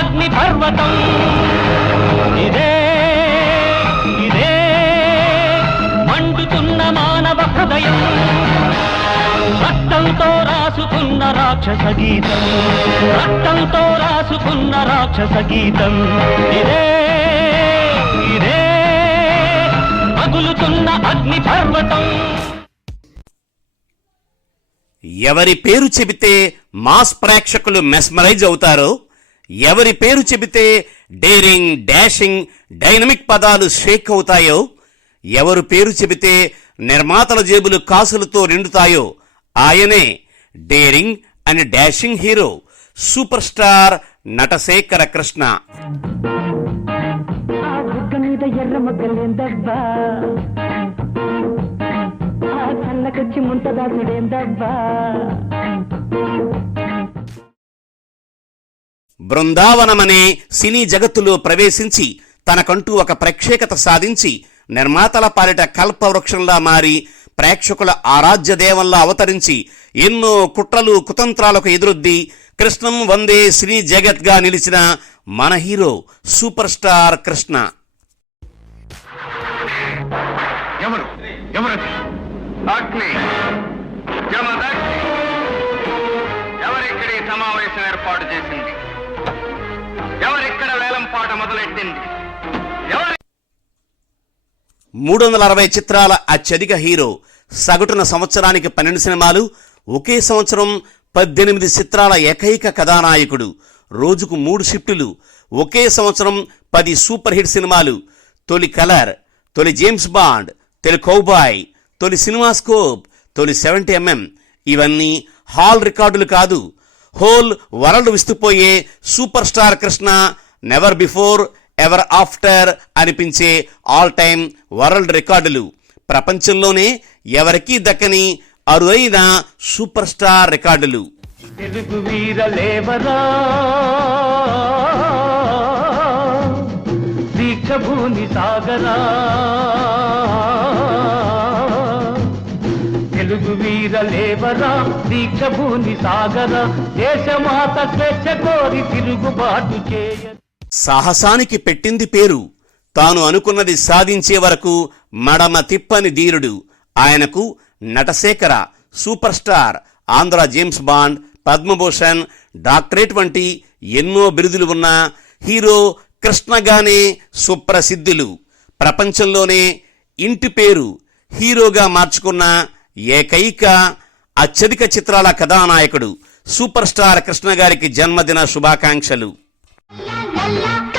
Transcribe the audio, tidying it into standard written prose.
అగ్ని పర్వతం ఇదే ఇదే మండుతున్న మానవ హృదయం రక్తంతో రాసుకున్న రాక్షస గీతం రక్తంతో రాసుకున్న రాక్షస గీతం ఇదే ఇదే పగులుతున్న అగ్ని పర్వతం. ఎవరి పేరు చెబితే మాస్ ప్రేక్షకులు మెస్మరైజ్ అవుతారో, ఎవరి పేరు చెబితే డేరింగ్, డాషింగ్, డైనమిక్ పదాలు షేక్ అవుతాయో, ఎవరు పేరు చెబితే నిర్మాతల జేబులు కాసులతో నిండుతాయో ఆయనే daring and dashing hero super star నటశేఖర కృష్ణ. బృందావనమనే సినీ జగత్తులో ప్రవేశించి తనకంటూ ఒక ప్రత్యేకత సాధించి నిర్మాతల పాలిట కల్పవృక్షంలా మారి ప్రేక్షకుల ఆరాధ్య దేవంలా అవతరించి ఎన్నో కుట్రలు కుతంత్రాలకు ఎదురొద్ది కృష్ణం వందే సినీ జగత్గా నిలిచిన మన హీరో సూపర్ స్టార్ కృష్ణ. ఎవరిక్కడి సమావేశం ఏర్పాటు చేసింది? ఎవరిక్కడ వేలం పాట మొదలెట్టింది? 360 చిత్రాల అత్యధిక హీరో, సగటున సంవత్సరానికి 12 సినిమాలు, ఒకే సంవత్సరం 18 చిత్రాల ఏకైక కథానాయకుడు, రోజుకు 3 షిఫ్టులు, ఒకే సంవత్సరం 10 సూపర్ హిట్ సినిమాలు, తొలి కలర్, తొలి జేమ్స్ బాండ్, తొలి కౌబాయ్, తొలి సినిమాస్కోప్, తొలి 70mm. ఇవన్నీ హాల్ రికార్డులు కాదు, హోల్ వరల్డ్ విస్తుపోయే super star Krishna never before ever after అనిపించే ఆల్ టైమ్ వరల్డ్ రికార్డులు, ప్రపంచంలోనే ఎవరికీ దక్కని అరుదైన సూపర్ స్టార్ రికార్డులు. తెలుగు వీరలేవరా దీక్షభూమి సాగరా, తెలుగు వీరలేవరా దీక్షభూమి సాగరా, దేశమాత స్వేచ్ఛ కోరి తిరుగుబాటు చేయ. సాహసానికి పెట్టింది పేరు, తాను అనుకున్నది సాధించే వరకు మడమ తిప్పని ధీరుడు. ఆయనకు Natasekhara, super star, Andhra James bond, Padma Bhushan, doctorate వంటి ఎన్నో బిరుదులు ఉన్న హీరో కృష్ణగానే సుప్రసిద్ధులు. ప్రపంచంలోనే ఇంటి పేరు హీరోగా మార్చుకున్న ఏకైక అత్యధిక చిత్రాల కథానాయకుడు సూపర్ స్టార్ కృష్ణ గారికి జన్మదిన శుభాకాంక్షలు. La la la